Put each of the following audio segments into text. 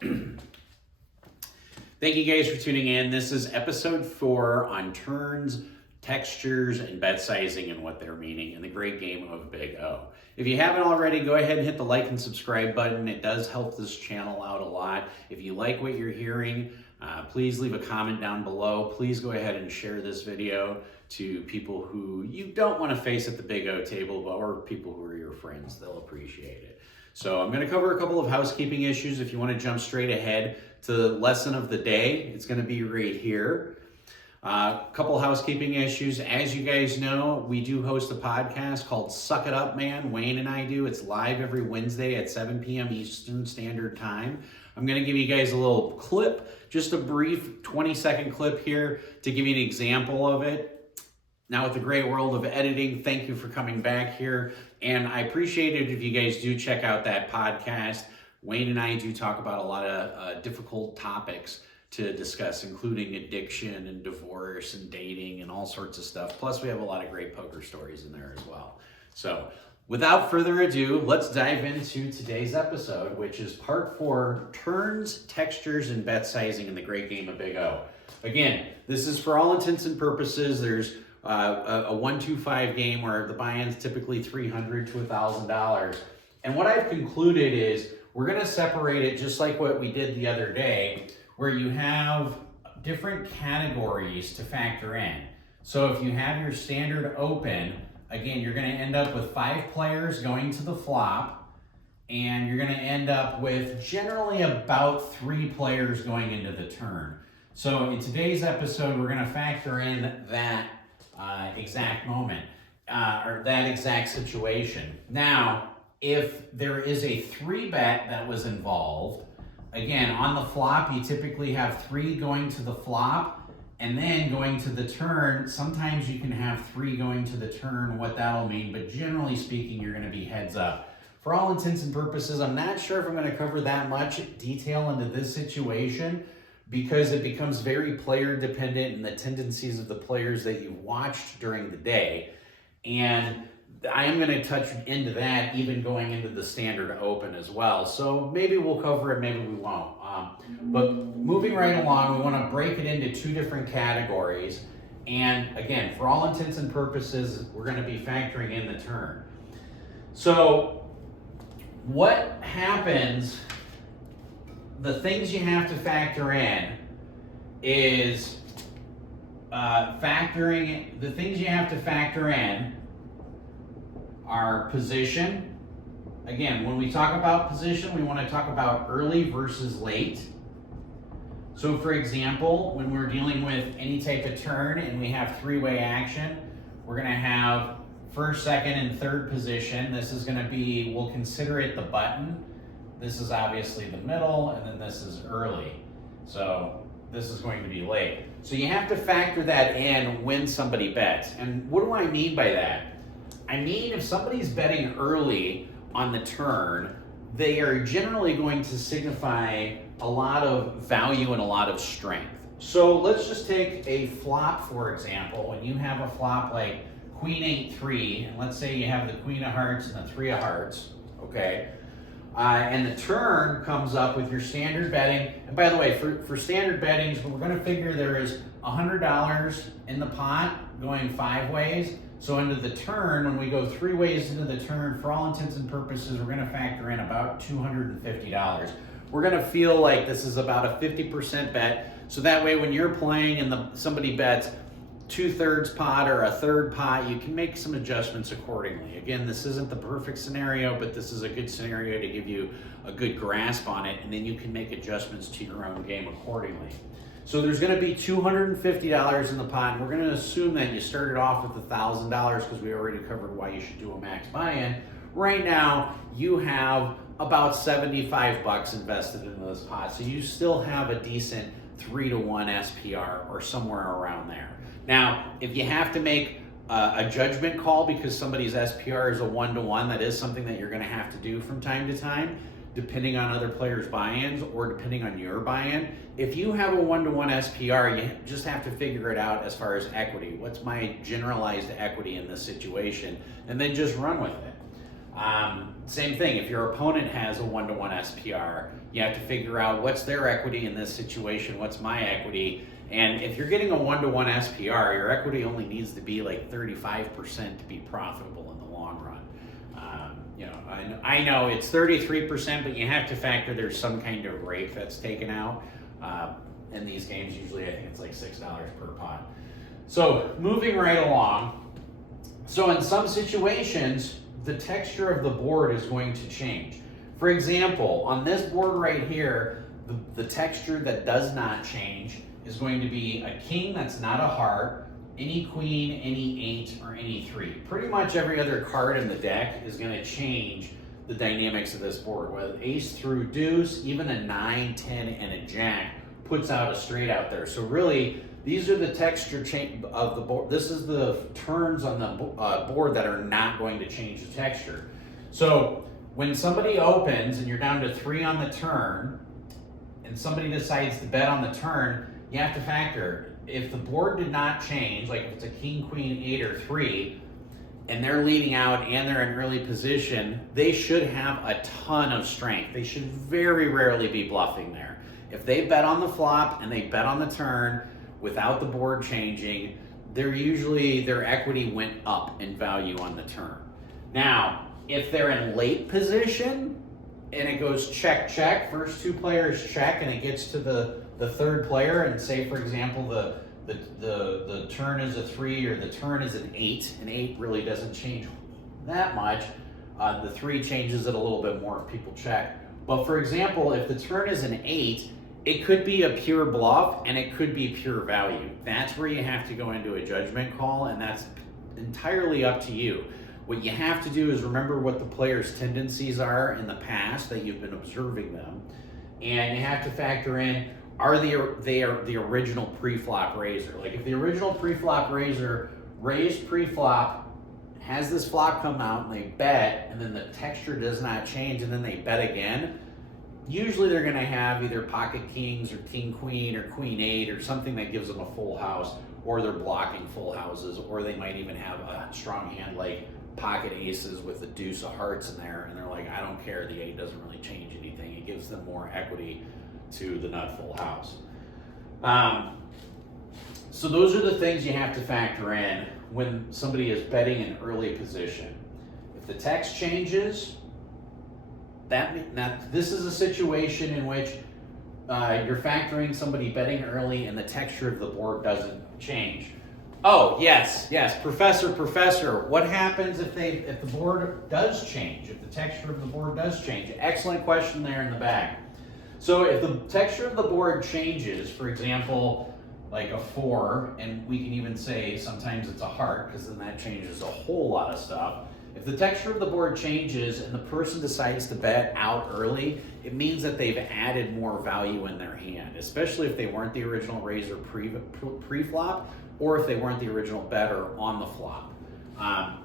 Thank you guys for tuning in. This is episode 4 on turns, textures, and bet sizing and what they're meaning in the great game of BigO. If you haven't already, go ahead and hit the like and subscribe button. It does help this channel out a lot. If you like what you're hearing, please leave a comment down below. Please go ahead and share this video to people who you don't want to face at the BigO table, or people who are your friends. They'll appreciate it. So I'm going to cover a couple of housekeeping issues. If you want to jump straight ahead to the lesson of the day, it's going to be right here. A couple housekeeping issues. As you guys know, we do host a podcast called Suck It Up Man. Wayne and I do. It's live every Wednesday at 7 p.m. Eastern Standard Time. I'm going to give you guys a little clip, just a brief 20-second clip here to give you an example of it. Now, with the great world of editing, thank you for coming back here. And I appreciate it if you guys do check out that podcast. Wayne and I do talk about a lot of difficult topics to discuss, including addiction and divorce and dating and all sorts of stuff. Plus, we have a lot of great poker stories in there as well. So, without further ado, let's dive into today's episode, which is part 4, turns, textures, and bet sizing in the great game of BigO. Again, this is for all intents and purposes. There's a 1-2-5 game where the buy-in's typically $300 to $1,000. And what I've concluded is we're going to separate it just like what we did the other day, where you have different categories to factor in. So if you have your standard open, again, you're going to end up with 5 players going to the flop, and you're going to end up with generally about 3 players going into the turn. So in today's episode, we're going to factor in that exact moment, or that exact situation. Now, if there is a 3-bet that was involved, again, on the flop, you typically have 3 going to the flop, and then going to the turn, sometimes you can have 3 going to the turn, what that'll mean, but generally speaking, you're gonna be heads up. For all intents and purposes, I'm not sure if I'm gonna cover that much detail into this situation, because it becomes very player dependent and the tendencies of the players that you've watched during the day. And I am going to touch into that even going into the standard open as well. So maybe we'll cover it, maybe we won't. But moving right along, we want to break it into 2 different categories. And again, for all intents and purposes, we're going to be factoring in the turn. So what happens, the things you have to factor in is the things you have to factor in are position. Again, when we talk about position, we want to talk about early versus late. So for example, when we're dealing with any type of turn and we have 3-way action, we're going to have first, second, and third position. This is going to be, we'll consider it the button. This is obviously the middle, and then this is early. So this is going to be late. So you have to factor that in when somebody bets. And what do I mean by that? I mean, if somebody's betting early on the turn, they are generally going to signify a lot of value and a lot of strength. So let's just take a flop, for example. When you have a flop like Queen 8-3, and let's say you have the Queen of Hearts and the 3 of Hearts, okay? And the turn comes up with your standard betting. And by the way, for standard bettings, we're going to figure there is $100 in the pot going 5 ways. So into the turn, when we go 3 ways into the turn, for all intents and purposes, we're going to factor in about $250. We're going to feel like this is about a 50% bet. So that way, when you're playing and somebody bets 2/3 pot or a third pot, you can make some adjustments accordingly. Again, this isn't the perfect scenario, but this is a good scenario to give you a good grasp on it, and then you can make adjustments to your own game accordingly. So there's going to be $250 in the pot, and we're going to assume that you started off with $1,000 because we already covered why you should do a max buy-in. Right now, you have about $75 invested in this pot, so you still have a decent 3-to-1 SPR or somewhere around there. Now, if you have to make a judgment call because somebody's SPR is a 1-to-1, that is something that you're going to have to do from time to time, depending on other players' buy-ins or depending on your buy-in. If you have a 1-to-1 SPR, you just have to figure it out as far as equity. What's my generalized equity in this situation? And then just run with it. Same thing, if your opponent has a 1-to-1 SPR, you have to figure out what's their equity in this situation, what's my equity. And if you're getting a 1-to-1 SPR, your equity only needs to be like 35% to be profitable in the long run. I know it's 33%, but you have to factor there's some kind of rate that's taken out. In these games, usually I think it's like $6 per pot. So moving right along. So in some situations, the texture of the board is going to change. For example, on this board right here, the texture that does not change is going to be a king that's not a heart, any queen, any 8, or any 3. Pretty much every other card in the deck is going to change the dynamics of this board. Whether ace through deuce, even a 9, 10, and a jack puts out a straight out there. So really, these are the texture change of the board. This is the turns on the board that are not going to change the texture. So when somebody opens and you're down to 3 on the turn, and somebody decides to bet on the turn, you have to factor, if the board did not change, like if it's a king, queen, 8, or 3, and they're leading out and they're in early position, they should have a ton of strength. They should very rarely be bluffing there. If they bet on the flop and they bet on the turn without the board changing, their equity went up in value on the turn. Now, if they're in late position and it goes check, check, first 2 players check, and it gets to the third player, and say, for example, the turn is a 3 or the turn is an 8, and 8 really doesn't change that much. The 3 changes it a little bit more if people check. But for example, if the turn is an 8, it could be a pure bluff and it could be pure value. That's where you have to go into a judgment call, and that's entirely up to you. What you have to do is remember what the player's tendencies are in the past that you've been observing them, and you have to factor in, are they the original pre-flop raiser? Like if the original pre-flop raiser raised pre-flop, has this flop come out and they bet, and then the texture does not change, and then they bet again, usually they're going to have either pocket kings or king queen or queen 8 or something that gives them a full house, or they're blocking full houses, or they might even have a strong hand like pocket aces with the deuce of hearts in there, and they're like, I don't care, the 8 doesn't really change anything. It gives them more equity to the nut full house. So those are the things you have to factor in when somebody is betting in early position. If the text changes, this is a situation in which you're factoring somebody betting early and the texture of the board doesn't change. Oh, yes, Professor, what happens if the board does change, if the texture of the board does change? Excellent question there in the back. So if the texture of the board changes, for example, like a 4, and we can even say sometimes it's a heart, because then that changes a whole lot of stuff. If the texture of the board changes and the person decides to bet out early, it means that they've added more value in their hand, especially if they weren't the original raiser pre-flop, or if they weren't the original better on the flop.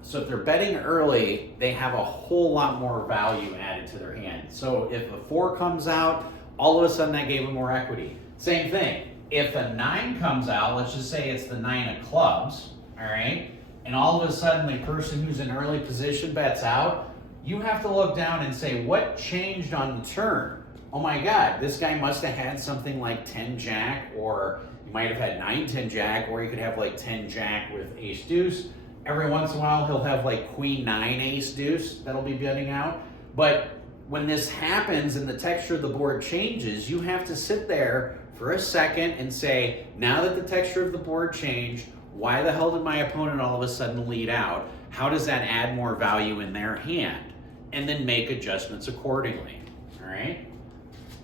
So if they're betting early, they have a whole lot more value added to their hand. So if a 4 comes out, all of a sudden that gave them more equity. Same thing. If a 9 comes out, let's just say it's the 9 of clubs, all right? And all of a sudden the person who's in early position bets out, you have to look down and say, what changed on the turn? Oh my God, this guy must have had something like 10 jack, or you might have had 9, 10 jack, or you could have like 10 jack with ace deuce. Every once in a while he'll have like queen 9 ace deuce that'll be betting out. But when this happens and the texture of the board changes, you have to sit there for a second and say, now that the texture of the board changed, why the hell did my opponent all of a sudden lead out? How does that add more value in their hand? And then make adjustments accordingly, all right?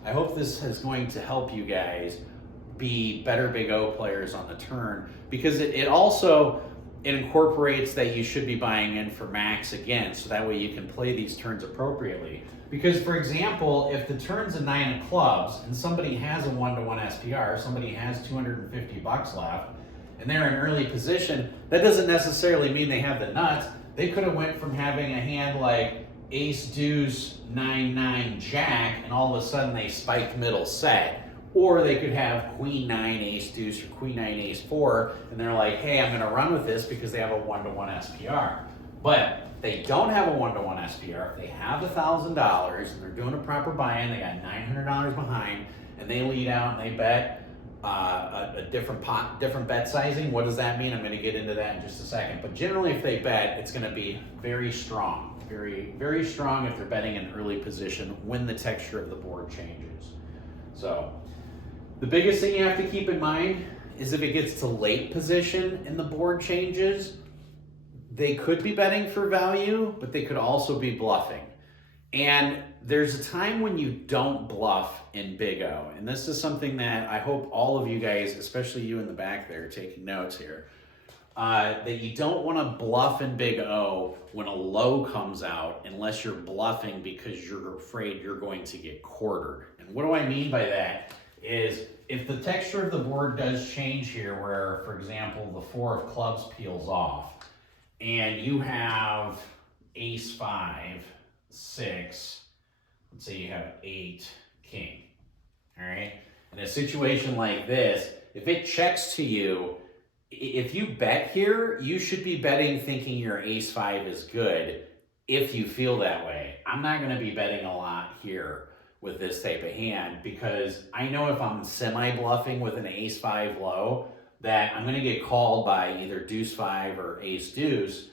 I hope this is going to help you guys be better BigO players on the turn, because it also incorporates that you should be buying in for max again, so that way you can play these turns appropriately. Because, for example, if the turn's a 9 of clubs and somebody has a 1-to-1 SPR, somebody has $250 left, and they're in early position, that doesn't necessarily mean they have the nuts. They could have went from having a hand like ace deuce 9-9 jack, and all of a sudden they spiked middle set. Or they could have queen 9 ace deuce or queen 9 ace 4, and they're like, hey, I'm going to run with this because they have a 1-to-1 SPR. But they don't have a 1-to-1 SPR, if they have $1,000 and they're doing a proper buy-in, they got $900 behind, and they lead out and they bet a different bet sizing. What does that mean? I'm going to get into that in just a second. But generally, if they bet, it's going to be very strong, very, very strong if they're betting an early position when the texture of the board changes. So the biggest thing you have to keep in mind is if it gets to late position and the board changes, they could be betting for value, but they could also be bluffing. And there's a time when you don't bluff in BigO. And this is something that I hope all of you guys, especially you in the back there taking notes here, that you don't want to bluff in BigO when a low comes out unless you're bluffing because you're afraid you're going to get quartered. And what do I mean by that is if the texture of the board does change here where, for example, the 4 of clubs peels off and you have ace 5, 6, let's say you have 8, king, all right? In a situation like this, if it checks to you, if you bet here, you should be betting thinking your ace 5 is good if you feel that way. I'm not going to be betting a lot here with this type of hand because I know if I'm semi-bluffing with an ace 5 low that I'm going to get called by either deuce 5 or ace deuce,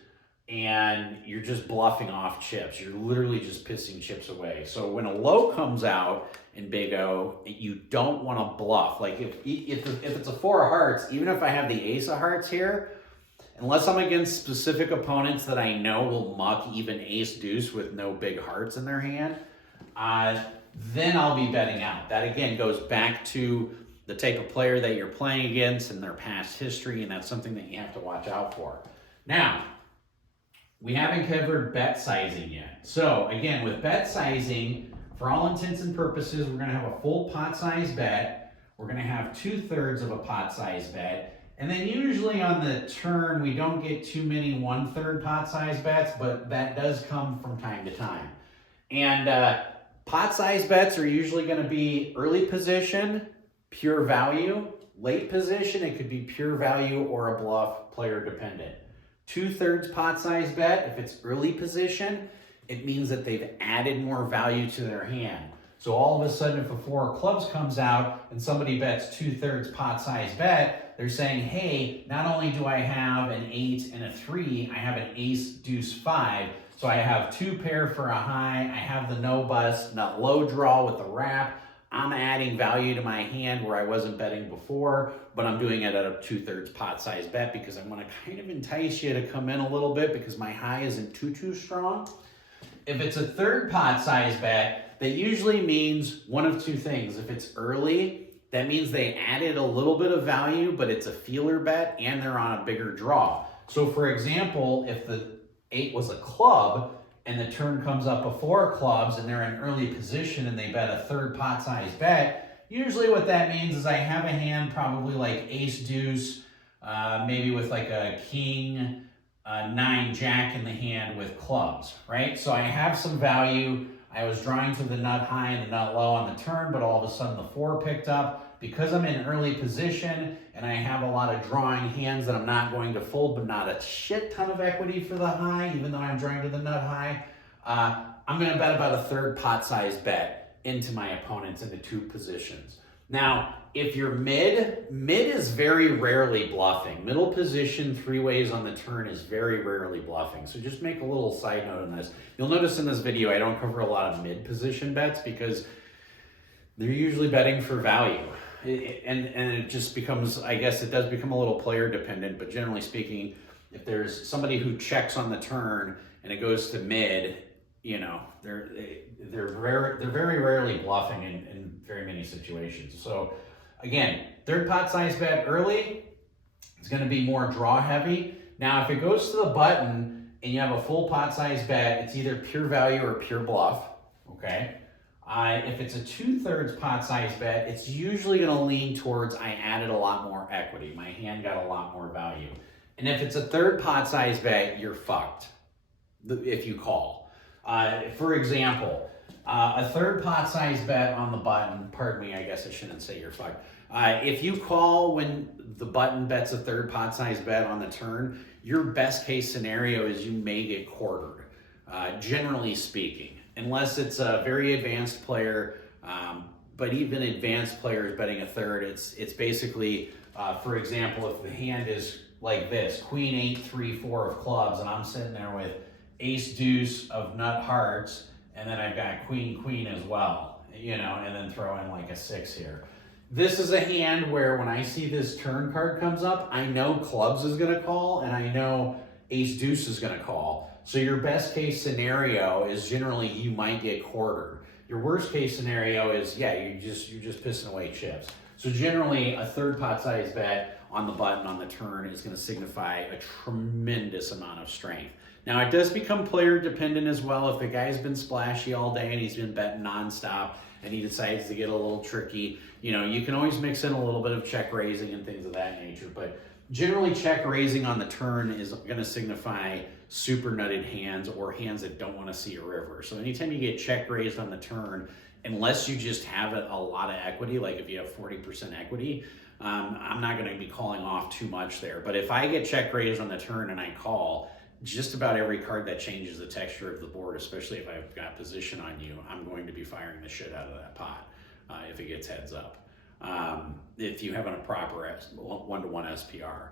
and you're just bluffing off chips. You're literally just pissing chips away. So when a low comes out in BigO, you don't want to bluff. Like if it's a 4 of hearts, even if I have the ace of hearts here, unless I'm against specific opponents that I know will muck even ace deuce with no big hearts in their hand, then I'll be betting out. That again goes back to the type of player that you're playing against and their past history, and that's something that you have to watch out for. Now, we haven't covered bet sizing yet. So again, with bet sizing, for all intents and purposes, we're gonna have a full pot size bet. We're gonna have 2/3 of a pot size bet. And then usually on the turn, we don't get too many 1/3 pot size bets, but that does come from time to time. And pot size bets are usually gonna be early position, pure value, late position, it could be pure value or a bluff, player dependent. 2/3 pot size bet, if it's early position, it means that they've added more value to their hand. So all of a sudden, if a 4 of clubs comes out and somebody bets 2/3 pot size bet, they're saying, hey, not only do I have an 8 and a 3, I have an ace deuce 5. So I have 2 pair for a high, I have the no bust, nut low draw with the wrap. I'm adding value to my hand where I wasn't betting before, but I'm doing it at a 2/3 pot size bet because I want to kind of entice you to come in a little bit because my high isn't too strong. If it's a 3rd pot size bet, that usually means one of 2 things. If it's early, that means they added a little bit of value, but it's a feeler bet and they're on a bigger draw. So for example, if the 8 was a club, and the turn comes up a 4 of clubs and they're in early position and they bet a 3rd pot size bet, usually what that means is I have a hand probably like ace deuce, maybe with like a king, 9 jack in the hand with clubs, right? So I have some value. I was drawing to the nut high and the nut low on the turn, but all of a sudden the 4 picked up. Because I'm in early position and I have a lot of drawing hands that I'm not going to fold, but not a shit ton of equity for the high, even though I'm drawing to the nut high, I'm going to bet about a 3rd pot size bet into my opponents into 2 positions. Now, if you're mid is very rarely bluffing. Middle position, 3 ways on the turn is very rarely bluffing. So just make a little side note on this. You'll notice in this video, I don't cover a lot of mid position bets because they're usually betting for value. And it just becomes, I guess it does become a little player dependent, but generally speaking, if there's somebody who checks on the turn and it goes to mid, you know, they're very rarely bluffing in very many situations. So again, 3rd pot size bet early, it's going to be more draw heavy. Now, if it goes to the button and you have a full pot size bet, it's either pure value or pure bluff, okay? If it's a 2/3 pot size bet, it's usually going to lean towards I added a lot more equity. My hand got a lot more value. And if it's a 3rd pot size bet, you're fucked if you call. For example, a 3rd pot size bet on the button, pardon me, I guess I shouldn't say you're fucked. If you call when the button bets a 3rd pot size bet on the turn, your best case scenario is you may get quartered. generally speaking, unless it's a very advanced player. But even advanced players betting a third, it's basically, for example, if the hand is like this, queen, 8, 3, 4 of clubs, and I'm sitting there with ace, deuce of nut hearts, and then I've got queen, queen as well, you know, and then throw in like a 6 here. This is a hand where when I see this turn card comes up, I know clubs is going to call, and I know ace, deuce is going to call. So your best case scenario is generally you might get quartered. Your worst case scenario is, yeah, you're just pissing away chips. So generally, a third pot size bet on the button on the turn is going to signify a tremendous amount of strength. Now, it does become player dependent as well. If the guy's been splashy all day and he's been betting nonstop and he decides to get a little tricky, you know, you can always mix in a little bit of check raising and things of that nature. But generally, check raising on the turn is going to signify super nutted hands or hands that don't want to see a river. So anytime you get check raised on the turn, unless you just have a lot of equity, like if you have 40% equity, I'm not going to be calling off too much there. But if I get check raised on the turn and I call, just about every card that changes the texture of the board, especially if I've got position on you, I'm going to be firing the shit out of that pot if it gets heads up. If you have a proper one-to-one SPR.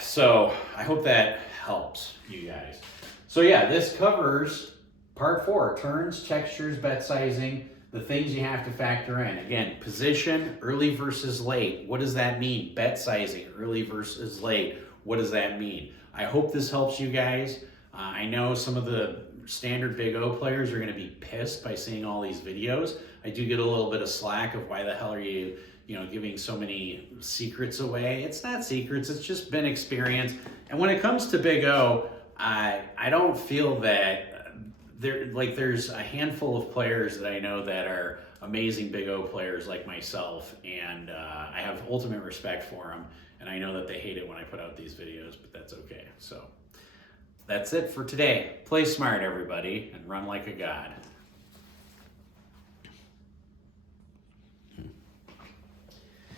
So I hope that helps you guys. So yeah, this covers part 4, turns, textures, bet sizing, the things you have to factor in. Again, position, early versus late. What does that mean? Bet sizing, early versus late. What does that mean? I hope this helps you guys. I know some of the standard BigO players are going to be pissed by seeing all these videos. I do get a little bit of slack of why the hell are you giving so many secrets away. It's not secrets, it's just been experience. And when it comes to BigO, I don't feel that there's a handful of players that I know that are amazing BigO players like myself, and I have ultimate respect for them, and I know that they hate it when I put out these videos, but that's okay. So that's it for today. Play smart, everybody, and run like a god.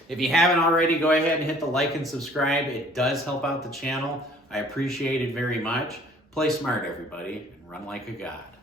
If you haven't already, go ahead and hit the like and subscribe. It does help out the channel. I appreciate it very much. Play smart, everybody, and run like a god.